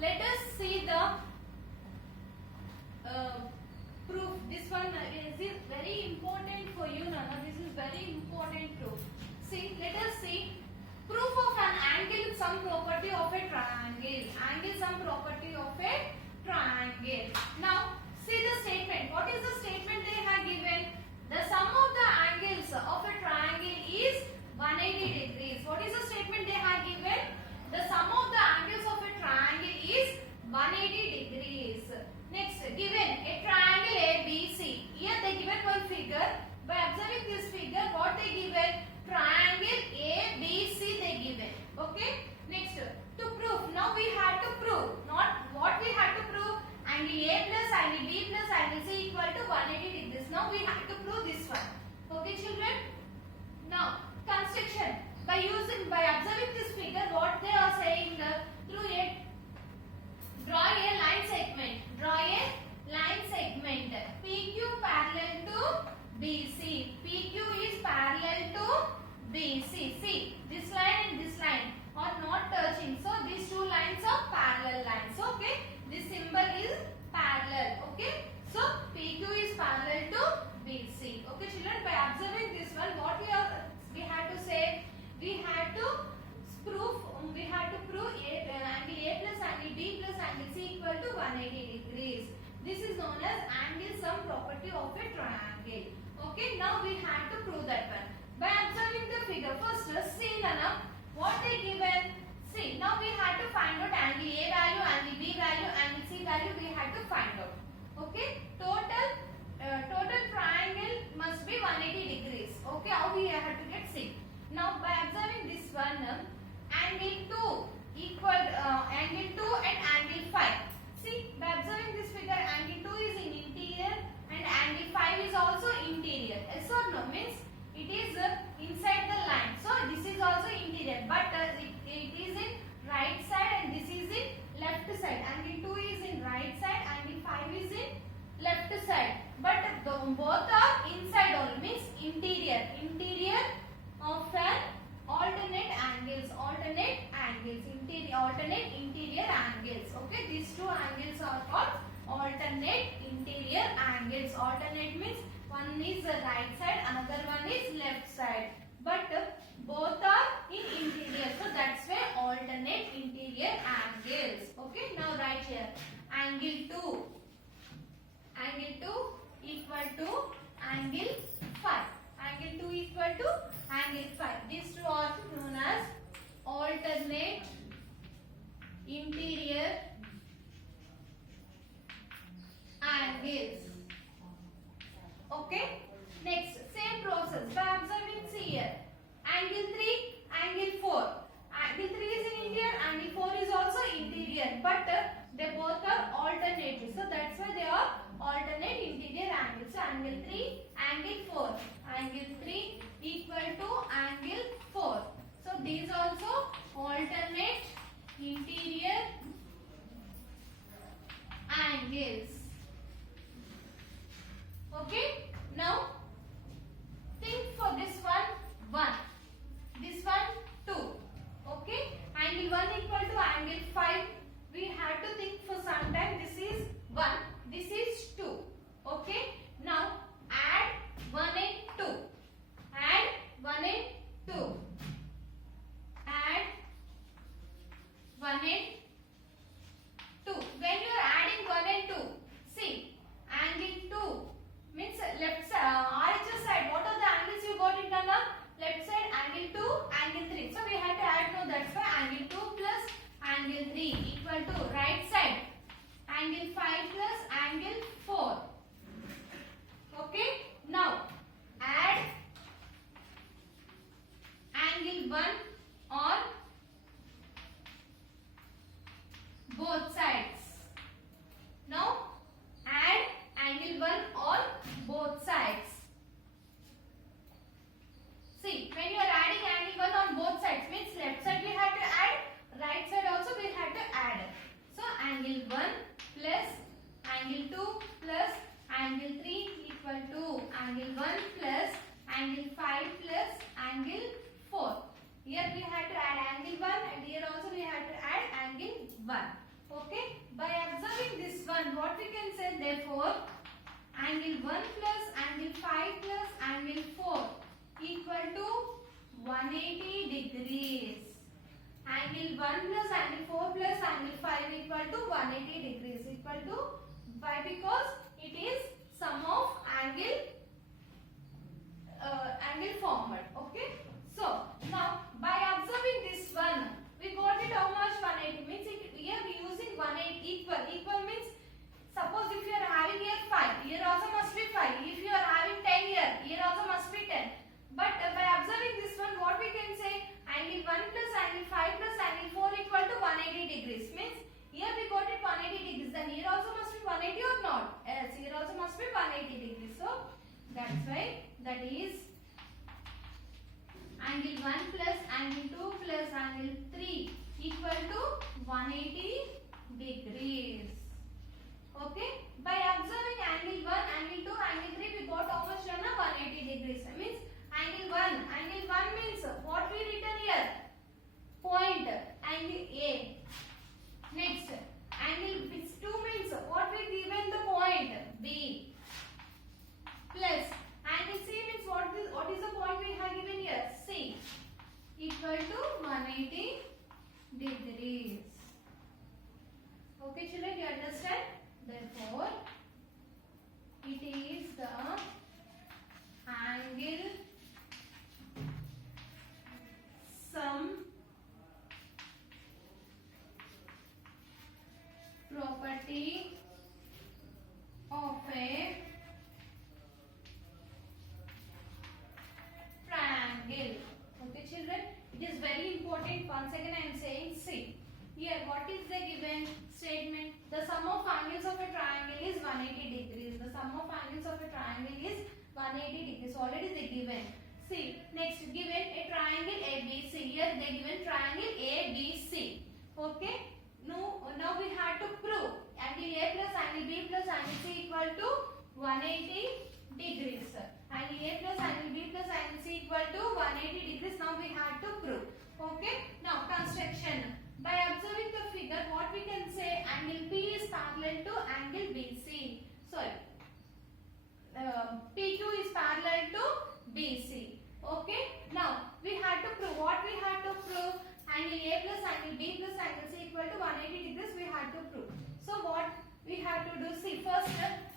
let us see the proof. This one is very important for you, Nana. This is very important proof. See, let us see proof of an angle sum property of a triangle. Angle sum property of a triangle. Now, see the statement. What is the statement they have given? The sum of the angles of a triangle is 180 degrees. What is the statement they have given? The sum of the angles of a triangle is 180 degrees. Next, given a triangle ABC. Here they given one figure. By observing this figure, what they given? Triangle ABC they given. Okay. Next, to prove. Now we had to prove. Not what we had to prove. Angle A plus angle B plus angle C equal to 180 degrees. Now we have to prove this one. Okay, children. Now construction. By observing this figure, what they are saying, draw a line segment. Draw a line segment. PQ parallel to BC. PQ is parallel to BC. See, this line and this line are not touching. So these two lines are parallel lines. Okay. This symbol is parallel. Okay. So PQ is parallel to BC. Okay, children. By observing this one, what we had to say? We had to prove angle A plus angle B plus angle C equal to 180 degrees. This is known as angle sum property of a triangle. Okay, now we had to prove that one. By observing the figure, first see Nana, what they given? See, now we had to find out angle A value, angle B value, angle C value we had to find out. Okay, total triangle must be 180 degrees. Okay, how we have to get C? Now by observing this one, angle 2 equal angle 2 and angle 5. See, by observing this figure, angle 2 is in interior and angle 5 is also interior. Yes or no? Means it is inside the line. So this is also interior, but it is in right side and this is in left side. Angle 2 is in right side, angle 5 is in left side. But both are inside only, means interior of an alternate angles, alternate interior angles. Okay, these two angles are called alternate interior angles. Alternate means one is the right side, another one is left side, but both are in interior, so that's why alternate interior angles. Okay, now write here angle 2 equal to angle 5. Angle 2 equal to angle 5. These two are known as alternate interior angles. Okay. Next, same process. By observing, see here, angle 3, angle 4. Angle 3 is in interior, angle 4 is also interior, but they both are alternative. So that's why they are alternate interior angles. So angle 3, angle 4. Angle 3 equal to angle 4. So these also alternate interior angles. Okay. Now think for this one 1. This one 2. Okay. Angle 1 equal to angle 5. We have to think for some time. This is 1. This is 2. Okay. Now add 1 and 2. Add 1 and 2. Add 1 and 2. When you are adding 1 and 2, see, angle 2 means left side, RHS side. What are the angles you got in Nana? Left side, angle 2, angle 3. So we have to add, no, that's why angle 2 plus angle 3 equal to right side, angle 5 plus angle 4. Okay. Now add angle 1 on both sides. Now add angle 1 on both sides. See, when you are adding angle 1 on both sides, means left side we have to add, right side also we have to add. So angle 1 plus angle 2 plus angle 3 equal to angle 1 plus angle 5 plus angle 4. Here we have to add angle 1 and here also we have to add angle 1. Okay. therefore angle 1 plus angle 5 plus angle 4 equal to 180 degrees. Angle 1 plus angle 4 plus angle 5 equal to 180 degrees. Equal to why? Because it is sum of angle formed. Okay. So now by observing this one, we got it how much? 180 means here we using 180 equal. Equal means suppose if you are having here 5, here also must be 5. If you are having 10 here also must be 10. But by observing this one, what we can say? Angle 1 plus angle 5 plus angle 4 equal to 180 degrees. Means here we got it 180 degrees. Then here also must be 180 or not? Yes, here also must be 180 degrees. So that's why that is angle 1 plus angle 2 plus angle 3 equal to 180 degrees. Okay. By observing angle 1, angle 2, angle 3, we got how much? 180 degrees. That means angle 1 means what we written here? Point, angle A. Next, angle 2 means what we given the point? B. Plus, angle C means what is the point we have given here? C. Equal to 180 degrees. Okay children, you understand? Therefore, it is the angle sum property of a triangle. Okay children, it is very important. Once again I am saying, see here what is the given statement? The sum of angles of a triangle is 180 degrees. The sum of angles of a triangle is 180 degrees. Already they given. See, next given a triangle ABC. Here they given triangle ABC. Okay. Now we have to prove angle A plus angle B plus angle C equal to 180 degrees. Angle A plus angle B plus angle C equal to 180 degrees. Now we have to prove. Okay. Now construction. By observing the figure, what we can say? Angle P is parallel to angle BC. Sorry. PQ is parallel to BC. Okay. Now we have to prove. What we have to prove? Angle A plus angle B plus angle C equal to 180 degrees. We have to prove. So what we have to do? See, first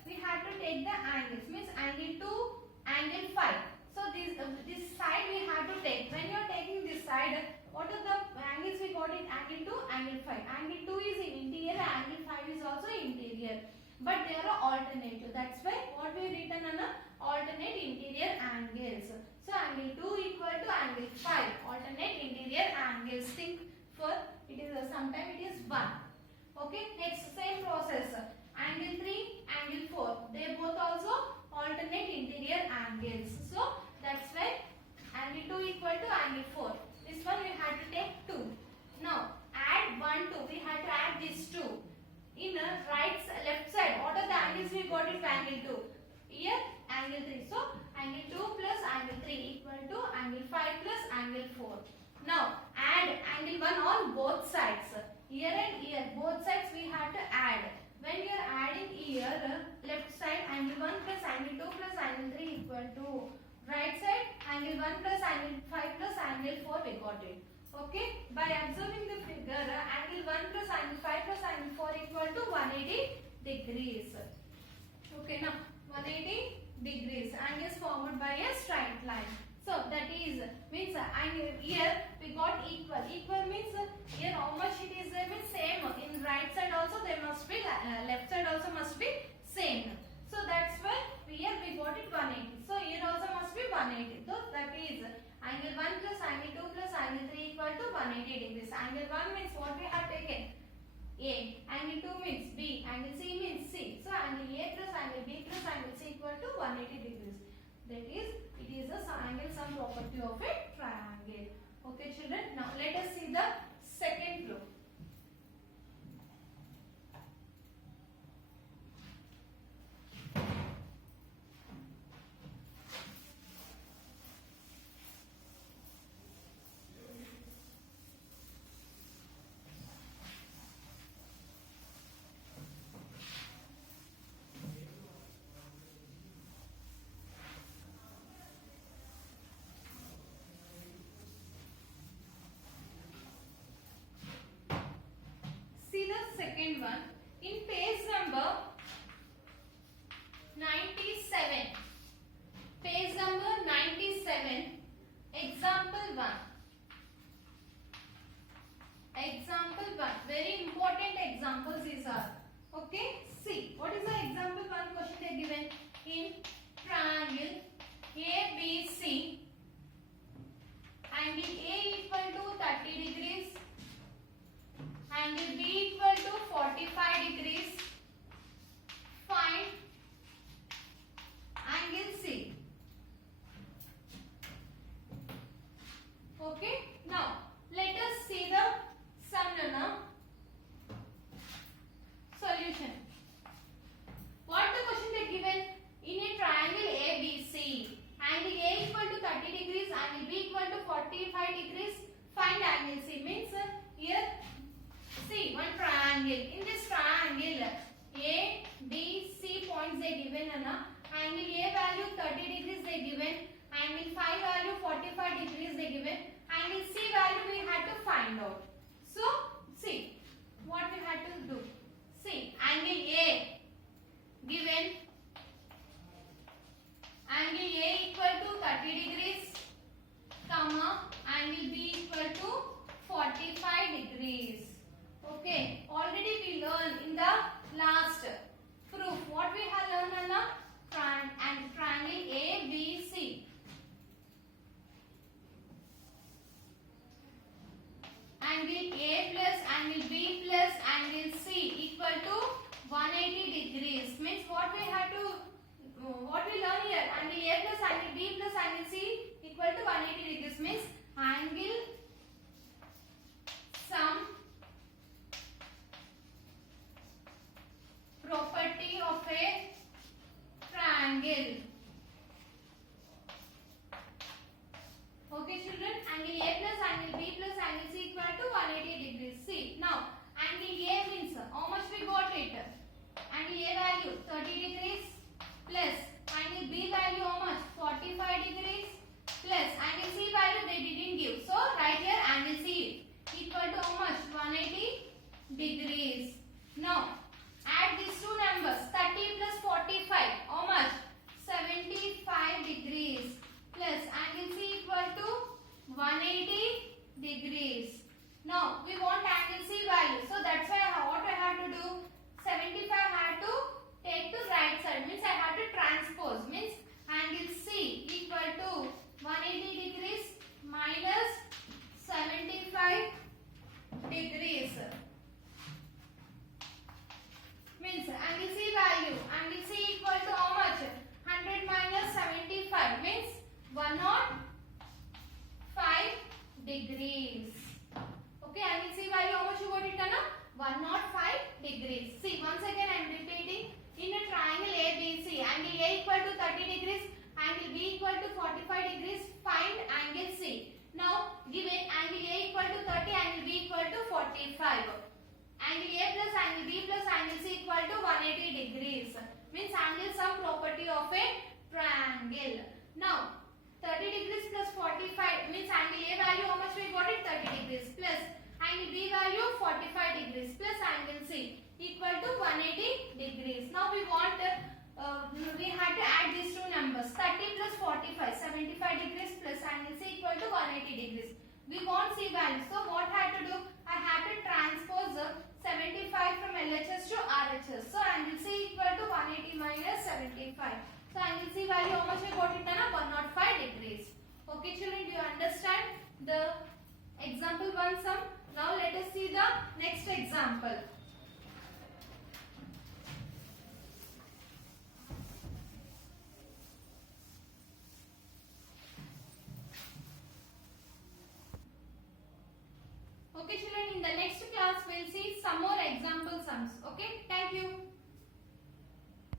we have to take the angles. Means angle 2, angle 5. So this side we have to take. When you are taking this side, what are the angles we got in angle 2, angle 5? Angle 2 is in interior, angle 5 is also interior. But they are alternative. That's why what we written on alternate interior angles. So angle 2 equal to angle 5. Alternate interior angles. Think for it is sometime it is 1. Okay. Next same process. Angle 3, angle 4. They both also alternate interior angles. So that's why angle 2 equal to angle 4. This one we have to take 2. Now add 1, 2. We have to add these 2. In left side, what are the angles we got in angle 2? Here angle 3. So angle 2 plus angle 3 equal to angle 5 plus angle 4. Now add angle 1 on both sides. Here and here, both sides we have to add. When you are adding here, left side angle 1 plus angle 2 plus angle 3 equal to right side angle 1 plus angle 5 plus angle 4 we got it. Okay. By observing the figure, angle 1 plus angle 5 plus angle 4 equal to 180 degrees. Okay. Now 180 degrees. Angle is formed by a straight line. So that is means angle here we got equal. Equal means here how much it is there means same. In right side also there must be left side also must be same. So that's why here we got it 180. So here also must be 180. So that is angle 1 plus angle 2 plus angle 3 equal to 180 degrees. Angle 1 means what we have taken? A. Angle 2 means B. Angle C means C. So angle A plus angle B plus angle C equal to 180 degrees. That is, it is a angle sum property of a triangle. Okay children. Now let us see the second proof. Okay, see what is the example one question they given in triangle ABC. Angle A equal to 30 degrees, angle B equal to 45 degrees. Find angle C. Okay, now let us see the sum solution. What the question they given in a triangle ABC? Angle A equal to 30 degrees, angle B equal to 45 degrees. Find angle C. Means here see one triangle. In this triangle A, B, C points they given. Angle A value 30 degrees they given. Angle phi value 45 degrees they given. Angle C value we had to find out. So see what we had to do. See angle A given. Angle A equal to 30 degrees, comma, angle B equal to 45 degrees. Okay, already we learned in the last proof. What we have learned on triangle ABC. Angle A plus angle B plus angle C equal to 180 degrees. Means what we have to what we learn here, angle A plus angle B plus angle C equal to 180 degrees. Means angle sum property of a triangle. Okay children, angle A plus angle B plus angle C equal to 180 degrees. See now angle A means how much we got it? Angle A value 30 degrees plus angle B value how much? 45 degrees plus angle C value they didn't give. So right here angle C equal to how much? 180 degrees. Now add these two numbers 30 plus 45 how much? 75 degrees plus angle C equal to 180 degrees. Now we want angle C value. So that's why what I had to do? 75 had to take to right side. Means I had to transpose. Means angle C equal to 180 degrees minus 75 degrees. Means angle C value. Angle C equal to how much? 100 minus 75 means 105 degrees. Okay, angle C value how much you got it? 105 degrees. See, once again I am repeating. In a triangle ABC, angle A equal to 30 degrees, angle B equal to 45 degrees. Find angle C. Now, given angle A equal to 30, angle B equal to 45. Angle A plus angle B plus angle C equal to 180 degrees. Means angle sum property of a triangle. Now, 30 degrees plus 45 means angle A value how much we got it? 30 degrees plus angle B value 45 degrees plus angle C equal to 180 degrees. Now we want we had to add these two numbers 30 plus 45 75 degrees plus angle C equal to 180 degrees. We want C value. So what I had to do? I had to transpose 75 from LHS to RHS. So angle C equal to 180 minus 75. So angle C value how much we got it? 105 degrees. Okay children, do you understand the example one sum? Now let us see the next example. Okay children, in the next class we will see some more example sums. Okay, thank you.